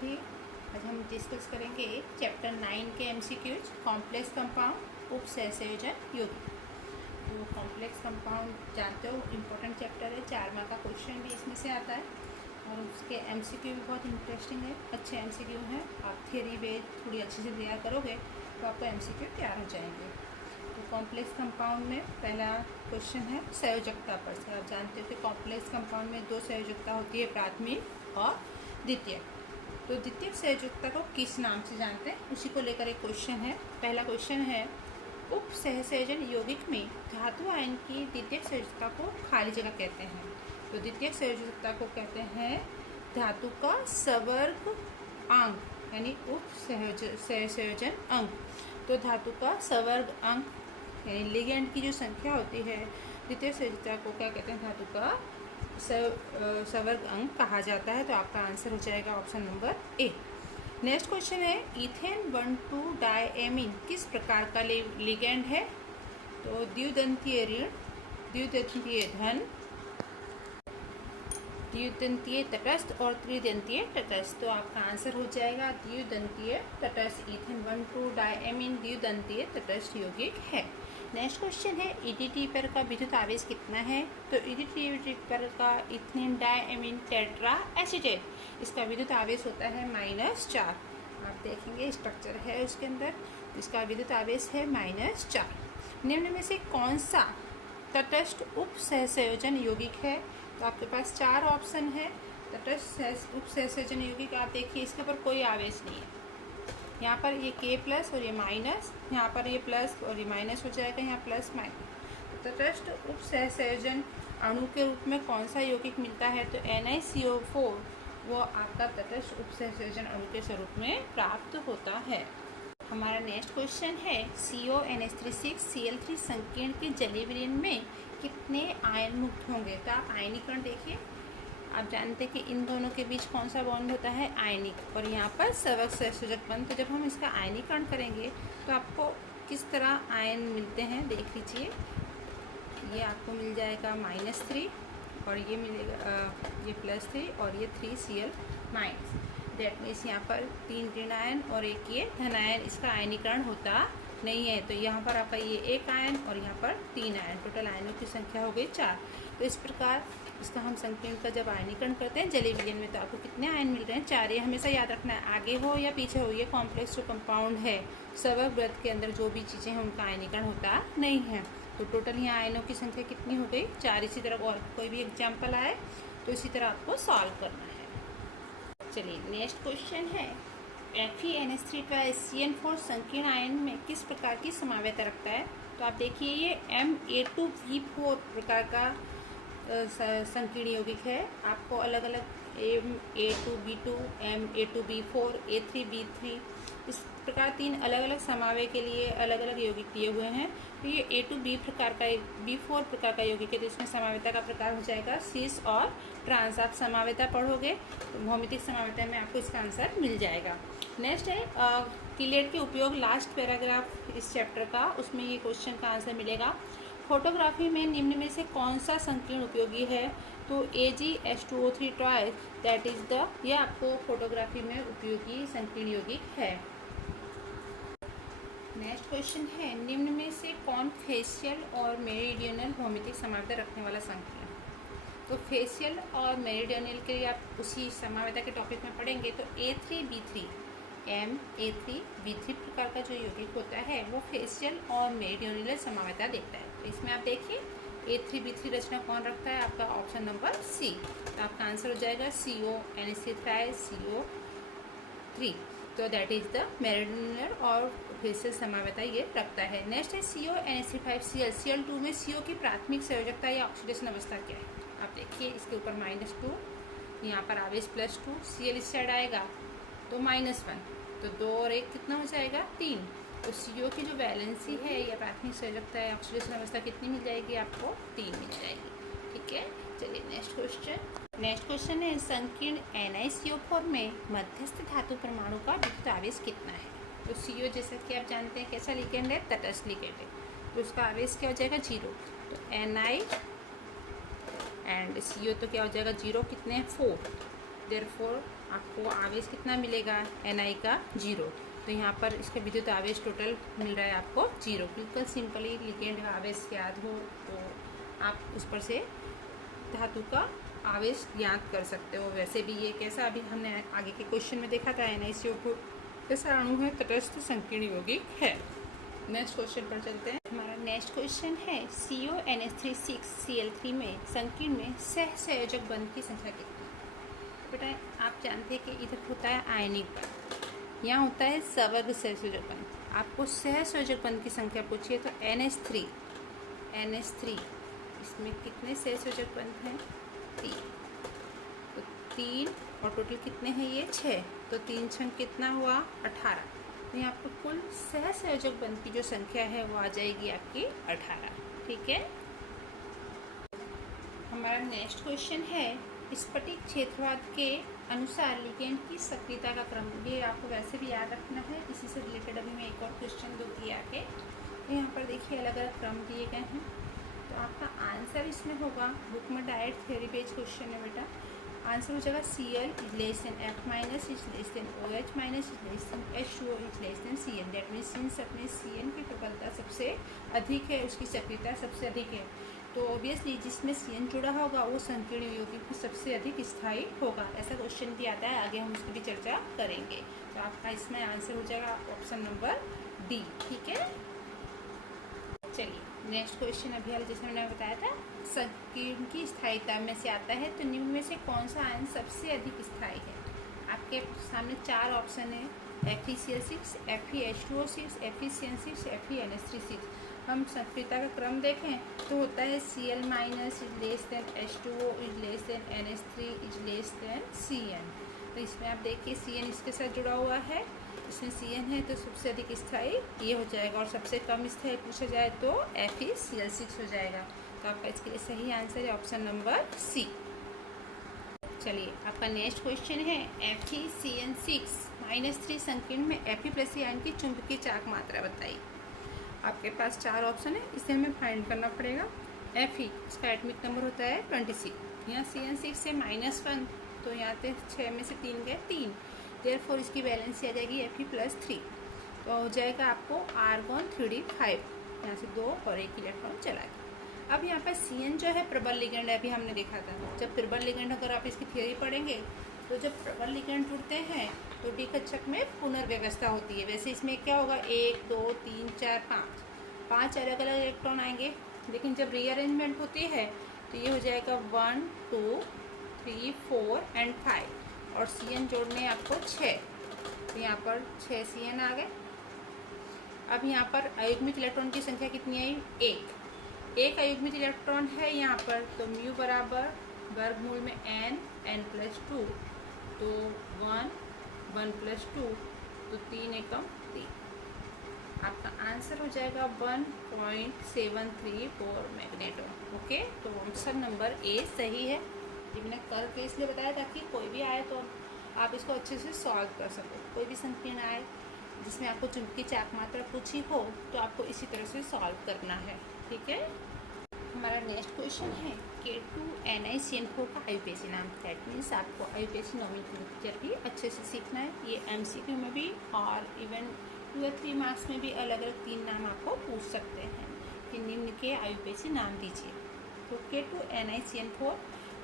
सभी। आज हम डिस्कस करेंगे चैप्टर 9 के एमसीक्यूज, कॉम्प्लेक्स कंपाउंड, उपसहसंयोजन यौगिक। तो कॉम्प्लेक्स कंपाउंड जानते हो, इम्पोर्टेंट चैप्टर है, 4 मार्क का क्वेश्चन भी इसमें से आता है और उसके एमसीक्यू भी बहुत इंटरेस्टिंग है, अच्छे एमसीक्यू हैं। आप थियरी बेस थोड़ी अच्छे से तैयार करोगे तो आपको एमसीक्यू तैयार हो जाएंगे। तो कॉम्प्लेक्स कंपाउंड में पहला क्वेश्चन है संयोजकता पर से। आप जानते हो कि कॉम्प्लेक्स कंपाउंड में 2 संयोजकता होती है, प्राथमिक और द्वितीयक। तो द्वितीयक संयोजकता को किस नाम से जानते हैं, उसी को लेकर एक क्वेश्चन है। पहला क्वेश्चन है, उप सहसंयोजन यौगिक में धातु आयन की द्वितीयक संयोजकता को खाली जगह कहते हैं। तो द्वितीयक संयोजकता को कहते हैं धातु का सवर्ग अंक, यानी उप सहसंयोजन अंक। तो धातु का सवर्ग अंक यानी लिगेंड की जो संख्या होती है द्वितीय संयोजकता को क्या कहते हैं, धातु का सवर्ग अंक कहा जाता है। तो आपका आंसर हो जाएगा option number A. Next question है, इथेन 1,2-डायएमीन किस प्रकार का लिगेंड है। तो द्विदंतीय ऋण, द्विदंतीय धन, द्विदंतीय तटस्थ और त्रिदंतीय तटस्थ। तो आपका आंसर हो जाएगा द्विदंतीय तटस्थ। इथेन 1,2-डायएमीन द्विदंतीय तटस्थ यौगिक है। नेक्स्ट क्वेश्चन है, ईडीटी पर का विद्युत आवेश कितना है। तो ईडीटी पर का इथेन डायएमीन टेट्रा एसीटेट, इसका विद्युत आवेश होता है -4। आप देखेंगे स्ट्रक्चर है उसके अंदर, इसका विद्युत आवेश है -4। निम्न में से कौन सा तटस्थ उप सहसंयोजन यौगिक है। तो आपके पास 4 ऑप्शन है। तटस्थ उप सहसंयोजन यौगिक, आप देखिए इसके ऊपर कोई आवेश नहीं है। यहाँ पर ये K+ और ये माइनस, यहाँ पर ये प्लस और ये माइनस हो जाएगा, यहाँ प्लस माइनस। तटस्थ उप सहसंयोजन अणु के रूप में कौन सा यौगिक मिलता है। तो NiCO4 वो आपका तटस्थ उप सहसंयोजन अणु के स्वरूप में प्राप्त होता है। हमारा नेक्स्ट क्वेश्चन है, CONH3 संकीर्ण के जलीय विलयन में कितने आयन मुक्त होंगे। तो आप आयनीकरण देखिए, आप जानते हैं कि इन दोनों के बीच कौन सा बॉन्ड होता है, आयनिक, और यहाँ पर सवर्ग सहसंयोजक बंध। तो जब हम इसका आयनीकरण करेंगे तो आपको किस तरह आयन मिलते हैं देख लीजिए। ये आपको मिल जाएगा -3 और ये मिलेगा ये +3 और ये 3Cl-। दैट मीन्स यहाँ पर 3 ऋण आयन और एक ये धन आयन, इसका आयनीकरण होता नहीं है। तो यहाँ पर आपका ये 1 आयन और यहाँ पर 3 आयन, टोटल आयनों की संख्या हो गई 4। तो इस प्रकार इसका हम संकीर्ण का जब आयनीकरण करते हैं जलीय विलयन में, तो आपको कितने आयन मिल रहे हैं, 4। ये हमेशा याद रखना है, आगे हो या पीछे हो, ये कॉम्प्लेक्स जो कंपाउंड है सवर्ग वृत्त के अंदर जो भी चीज़ें हैं उनका आयनीकरण होता नहीं है। तो टोटल यहाँ आयनों की संख्या कितनी हो गई, 4। इसी तरह और कोई भी एग्जाम्पल आए तो इसी तरह आपको सॉल्व करना है। चलिए नेक्स्ट क्वेश्चन है, FeNH3+CN4 संकीर्ण आयन में किस प्रकार की समावेता रखता है। तो आप देखिए ये Ma2B4 प्रकार का संकीर्ण यौगिक है। आपको अलग अलग Ma2B2, Ma2B4, A3B3 इस प्रकार 3 अलग अलग समावेय के लिए अलग अलग यौगिक दिए हुए हैं। तो ये A2B प्रकार का B4 प्रकार का यौगिक है, तो इसमें समावेता का प्रकार हो जाएगा सिस और ट्रांस। आप समावेता पढ़ोगे तो भौमितिक समावेता में आपको इसका आंसर मिल जाएगा। नेक्स्ट है किलेट के उपयोग, लास्ट पैराग्राफ इस चैप्टर का, उसमें ये क्वेश्चन का आंसर मिलेगा। फोटोग्राफी में निम्न में से कौन सा संकीर्ण उपयोगी है। तो AgH2O3 twice, that is the, यह आपको फोटोग्राफी में उपयोगी संकीर्ण यौगिक है। नेक्स्ट क्वेश्चन है, निम्न में से कौन फेशियल और मेरिडियनल भौमितिक समावेता रखने वाला संकीर्ण। तो फेशियल और मेरिडियनल के लिए आप उसी समावेता के टॉपिक में पढ़ेंगे। तो A3B3 Ma3B3 प्रकार का जो यौगिक होता है वो फेशियल और मेरिडियनल समावेता देता है। तो इसमें आप देखिए A3B3 रचना कौन रखता है, आपका ऑप्शन नंबर C। तो आपका आंसर हो जाएगा CONH3CO3। तो दैट इज द मेरिडियनल और फेशियल समावेता ये रखता है। नेक्स्ट है CONH3,5Cl, Cl2 में CO की प्राथमिक संयोजकता या ऑक्सीडेशन अवस्था क्या है। आप देखिए इसके ऊपर -2, यहाँ पर आवेश +2, Cl इस साइड आएगा तो -1, तो 2 और 1 कितना हो जाएगा, 3। तो CO की जो वैलेंसी है या प्राथमिक संयोजकता है ऑक्सीडेशन अवस्था कितनी मिल जाएगी, आपको 3 मिल जाएगी। ठीक है, चलिए नेक्स्ट क्वेश्चन है, संकीर्ण NiCO4 में मध्यस्थ धातु परमाणु का विद्युत आवेश कितना है। तो CO जैसा कि आप जानते हैं कैसा लिगेंड है, तटस्थ लिगेंड है, तो उसका आवेश क्या हो जाएगा, 0। तो Ni एंड CO तो क्या हो जाएगा, 0 कितने हैं, 4। देयरफॉर आपको आवेश कितना मिलेगा, Ni का 0। तो यहाँ पर इसका विद्युत आवेश टोटल मिल रहा है आपको 0। बिल्कुल सिंपली लिगेंड का आवेश याद हो तो आप उस पर से धातु का आवेश ज्ञात कर सकते हो। वैसे भी ये कैसा, अभी हमने आगे के क्वेश्चन में देखा था, NiCO4 कैसा अणु है, तटस्थ संकीर्ण यौगिक है। नेक्स्ट क्वेश्चन पर चलते हैं। हमारा नेक्स्ट क्वेश्चन है CONH3 में संकीर्ण में सहसंयोजक बंध की संख्या कितनी। बेटा आप जानते हैं कि इधर होता है आयनिक बंध, यहाँ होता है सवर्ग सहसंयोजक बंध। आपको सहसंयोजक बंध की संख्या पूछिए तो NH3 इसमें कितने सहसंयोजक बंध हैं, 3। तो 3 और टोटल कितने हैं ये 6, तो 3 छंग कितना हुआ 18। तो यहाँ पर कुल सहसंयोजक बंध की जो संख्या है वो आ जाएगी आपकी 18। ठीक है। हमारा नेक्स्ट क्वेश्चन है स्फटिक क्षेत्रवाद के अनुसार लिगेंड की सक्रियता का क्रम। ये आपको वैसे भी याद रखना है, इसी से रिलेटेड अभी मैं एक और क्वेश्चन दूंगी आगे। तो यहाँ पर देखिए अलग अलग क्रम दिए गए हैं, तो आपका आंसर इसमें होगा, बुक में डायरेक्ट थ्योरी बेस्ड क्वेश्चन है बेटा, आंसर हो जाएगा Cl is less than F minus is less than OH minus is less than H2O is less than Cn। That means since अपने Cn की प्रबलता सबसे अधिक है, उसकी सक्रियता सबसे अधिक है, तो ऑब्वियसली जिसमें Cn जुड़ा होगा वो संकीर्ण यौगिक सबसे अधिक स्थायी होगा। ऐसा क्वेश्चन भी आता है, आगे हम उसकी भी चर्चा करेंगे। तो आपका इसमें आंसर हो जाएगा ऑप्शन नंबर डी। ठीक है, चलिए नेक्स्ट क्वेश्चन अभी जैसे मैंने बताया था संकीर्ण की स्थायिता में से आता है, तो निम्न में से कौन सा आयन सबसे अधिक स्थायी है। आपके सामने 4 ऑप्शन है, FeCl6, FeH2O6, FeCN6, FeNH36। हम सक्रियता का क्रम देखें तो होता है Cl minus is less than H2O is less than NH3 is less than Cn। तो इसमें आप देखिए Cn इसके साथ जुड़ा हुआ है, इसमें Cn है तो सबसे अधिक स्थायी ये हो जाएगा, और सबसे कम स्थायी पूछा जाए तो FeCl6 हो जाएगा। तो आपका इसके लिए सही आंसर है ऑप्शन नंबर सी। चलिए आपका नेक्स्ट क्वेश्चन है FeCN6-3 संकीर्ण में Fe+ आयन की चुंबकीय चालक मात्रा बताइए। आपके पास 4 ऑप्शन है, इसे हमें फाइंड करना पड़ेगा। Fe इसका एटॉमिक नंबर होता है 26, यहाँ CN6 से -1, तो यहाँ पे 6 में से 3 गए 3, देयरफॉर इसकी वैलेंसी आ जाएगी Fe+3, तो हो जाएगा आपको आर्गॉन 3d5, यहाँ से 2 और 1 इलेक्ट्रॉन चला गया। अब यहाँ पर Cn जो है प्रबल लिगेंड है, अभी हमने देखा था। जब प्रबल लिगेंड अगर आप इसकी थ्योरी पढ़ेंगे तो जब प्रबल लिगेंड जुड़ते हैं तो डी कक्षक में पुनर्व्यवस्था होती है। वैसे इसमें क्या होगा 1 2 3 4 5 अलग अलग इलेक्ट्रॉन आएंगे, लेकिन जब रीअरेंजमेंट होती है तो ये हो जाएगा 1 2 3 4 एंड 5, और Cn जोड़ने आपको 6, तो यहाँ पर 6 Cn आ गए। अब यहाँ पर अयुग्मित इलेक्ट्रॉन की संख्या कितनी आई, एक अयुग्मित इलेक्ट्रॉन है यहाँ पर, तो म्यू बराबर वर्गमूल में n+2, तो 1 1+2, तो 3 एकम 3। आपका आंसर हो जाएगा 1.734 मैग्नेटॉन। ओके, तो ऑप्शन नंबर ए सही है। ये मैंने करके इसलिए बताया ताकि कोई भी आए तो आप इसको अच्छे से सॉल्व कर सको। कोई भी संकीर्ण आए जिसमें आपको चुंबकीय चालक मात्रा पूछी हो तो आपको इसी तरह से सॉल्व करना है। ठीक है, हमारा नेक्स्ट क्वेश्चन है K2NiCN4 का IUPAC नाम। दैट मीन्स आपको IUPAC नोमेनक्लेचर भी अच्छे से सीखना है। ये MCQ में भी और इवन 2 या 3 मार्क्स में भी अलग अलग 3 नाम आपको पूछ सकते हैं कि निम्न के IUPAC नाम दीजिए। तो K2NiCN4,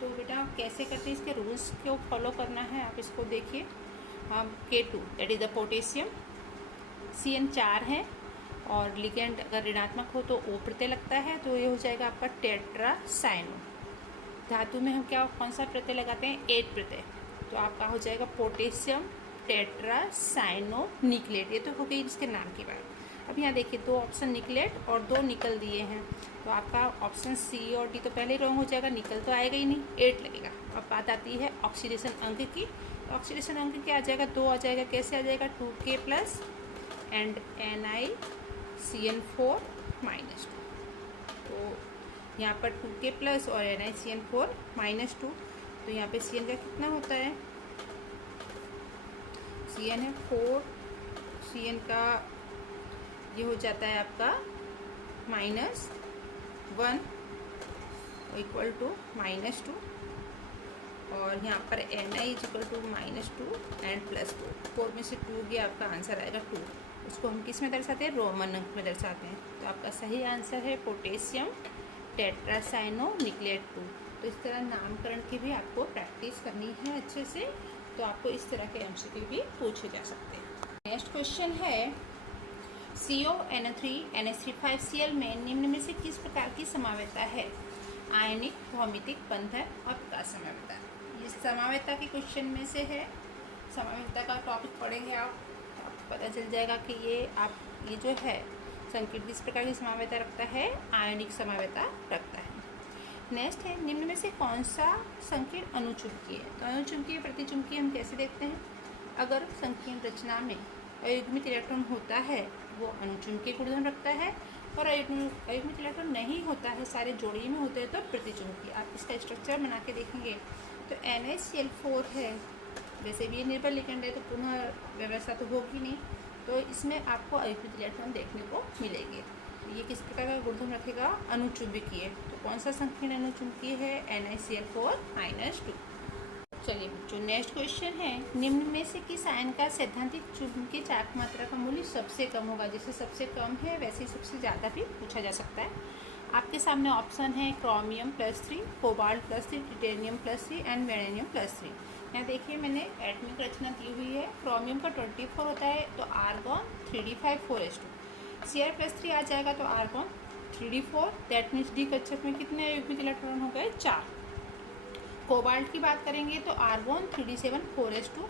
तो बेटा कैसे करते हैं, इसके रूल्स को फॉलो करना है। आप इसको देखिए, हम K2 that is the potassium, Cn 4 है, और लिगेंड अगर ऋणात्मक हो तो O प्रत्यय लगता है, तो ये हो जाएगा आपका टेट्रासाइनो। धातु में हम कौन सा प्रत्यय लगाते हैं, 8 प्रत्यय, तो आपका हो जाएगा पोटेशियम टेट्रासाइनो निकलेट। ये तो हो गई इसके नाम की बात। अब यहाँ देखिए 2 ऑप्शन निकलेट और 2 निकल दिए हैं, तो आपका ऑप्शन सी और डी तो पहले ही रॉन्ग हो जाएगा, निकल तो आएगा ही नहीं, 8 लगेगा। अब बात आती है ऑक्सीडेशन अंक की। ऑक्सीडेशन अंक क्या आ जाएगा, 2 आ जाएगा। कैसे आ जाएगा, 2K+ एंड NiCN4 -2, तो यहाँ पर 2K+ और NiCN4 -2, तो यहाँ पे Cn का कितना होता है, Cn है 4, Cn का ये हो जाता है आपका -1 इक्वल टू -2, और यहाँ पर ni इक्वल टू -2 एंड +2, 4 में से 2 गया, आपका आंसर आएगा 2। उसको हम किस में दर्शाते हैं? रोमन अंक में दर्शाते हैं। तो आपका सही आंसर है पोटेशियम टेट्रासाइनोनिक्लेट 2। तो इस तरह नामकरण की भी आपको प्रैक्टिस करनी है अच्छे से, तो आपको इस तरह के MCQ भी पूछे जा सकते हैं। नेक्स्ट क्वेश्चन है CONO3 NH3 में निम्न में से किस प्रकार की समावेता है? आयनिक, भौमितिक, बंधन और प्रकाश समावेता। ये समावेता के क्वेश्चन में से है। समावेता का टॉपिक पढ़ेंगे आपको पता चल जाएगा कि ये जो है संकेत किस प्रकार की समावेता रखता है? आयनिक समावेता रखता है। नेक्स्ट है निम्न में से कौन सा संकीर्ण अनुचुंबकीय है? तो अनुचुंबकीय प्रतिचुंबकीय हम कैसे देखते हैं? अगर संकीर्ण रचना में अयुग्मित इलेक्ट्रॉन होता है वो अनुचुंबकीय गुणधर्म रखता है, और अयुग्मित इलेक्ट्रॉन नहीं होता है, सारे जोड़ी में होते हैं तो प्रतिचुंबकीय। आप इसका स्ट्रक्चर बना के देखेंगे तो NaCl4 है, वैसे भी ये निर्बल लिगेंड है तो पुनः व्यवस्था तो होगी नहीं, तो इसमें आपको अयुग्मित इलेक्ट्रॉन देखने को मिलेंगे। ये किस प्रकार का गुणधर्म रखेगा? अनुचुंबकीय। तो कौन सा संकीर्ण अनुचुंबकीय है? NaCl4-2। चलिए बच्चों, नेक्स्ट क्वेश्चन है निम्न में से किस आयन का सैद्धांतिक चुंबकीय चालक मात्रा का मूल्य सबसे कम होगा? जैसे सबसे कम है वैसे ही सबसे ज़्यादा भी पूछा जा सकता है। आपके सामने ऑप्शन है क्रोमियम +3, कोबाल्ट +3, टिटेनियम +3 एंड वेनेनियम +3। यहाँ देखिए मैंने एटमिक रचना दी हुई है। क्रोमियम का 24 होता है तो आर्गॉन 3d5 4s2। Cr+3 आ जाएगा तो argon 3d4, that means d कक्षक में कितने युग्मित इलेक्ट्रॉन हो गए? 4। कोबाल्ट की बात करेंगे तो आर्गॉन 3d7 4s2।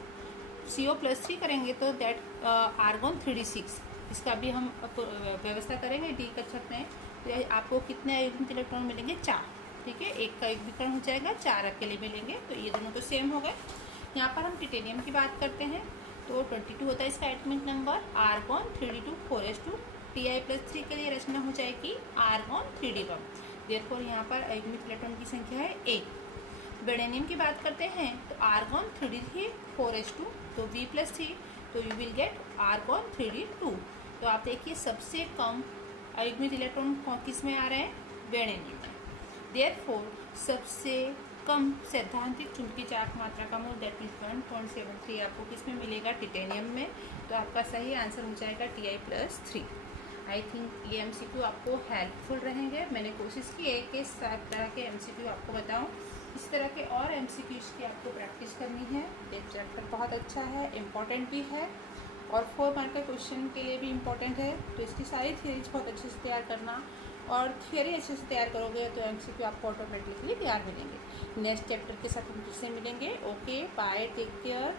CO+3 करेंगे तो दैट आर्गॉन 3d6। इसका भी हम व्यवस्था करेंगे डी कक्षक में, तो आपको कितने युग्मित इलेक्ट्रॉन मिलेंगे? 4। ठीक है, एक का युग्मीकरण हो जाएगा, 4 अकेले मिलेंगे, तो ये दोनों तो सेम हो गए। यहाँ पर हम टिटेनियम की बात करते हैं तो 22 होता है इसका atomic number, argon 3d2 4s2। Ti+3 के लिए रचना हो जाएगी आर्गॉन 3d1। देयरफॉर यहाँ पर अयुग्मित इलेक्ट्रॉन की संख्या है 1। वेनेनियम की बात करते हैं तो आर्गॉन 3d3 4s2, तो V+3, तो you will get argon 3d2। तो आप देखिए सबसे कम अयुग्मित इलेक्ट्रॉन किस में आ रहे हैं? वेनेनियम में। देयरफॉर सबसे कम सैद्धांतिक चुंबकीय चालक मात्रा का मूल्य दैट मीन्स 1.73 आपको किस में मिलेगा? टिटेनियम में। तो आपका सही आंसर हो जाएगा Ti+3। आई थिंक ये MCQ आपको हेल्पफुल रहेंगे। मैंने कोशिश की है कि 7 तरह के MCQ आपको बताऊं। इस तरह के और MCQs की आपको प्रैक्टिस करनी है। ये चैप्टर बहुत अच्छा है, इम्पॉर्टेंट भी है, और 4 मार्क के क्वेश्चन के लिए भी इम्पॉर्टेंट है। तो इसकी सारी थियरीज बहुत अच्छे से तैयार करना, और थियरी अच्छे से तैयार करोगे तो MCQ आपको ऑटोमेटिकली तैयार मिलेंगे। नेक्स्ट चैप्टर के साथ हम फिर से मिलेंगे। Okay, bye, take care.